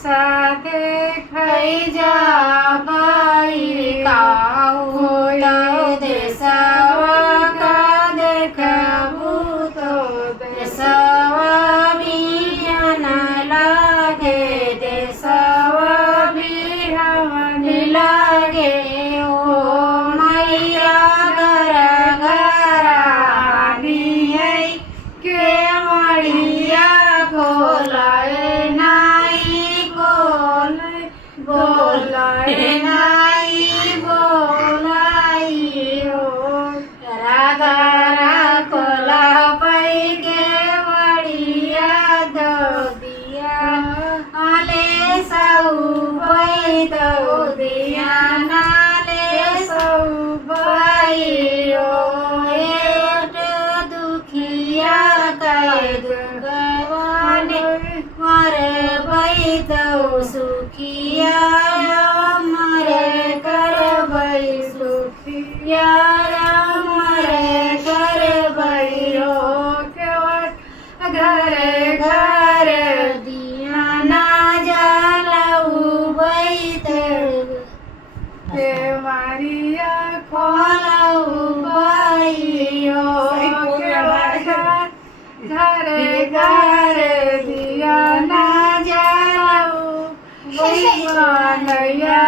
देशा देखाई जा भाई काऊ तो देशवा का देखबू तो देशवा बिहान लागे देशवा बिहान लागे ओ मैया घर घरानी के मड़िया खोलाए नाई बोलाए नाई बोलाई हो घरा खोला पई के मड़िया दो दिया आले सऊ पई दो दिया नाले सऊ पई ओ एट दुखिया कई दुगवाने मरे पई दो सुखिया मरे कर बई सुखिया मरे कर बई रो के घरे घरे दिया ना जलाऊ बई के मारिया खोलाऊ बई हो घरे घरे दिया ना जलाऊ बई नैया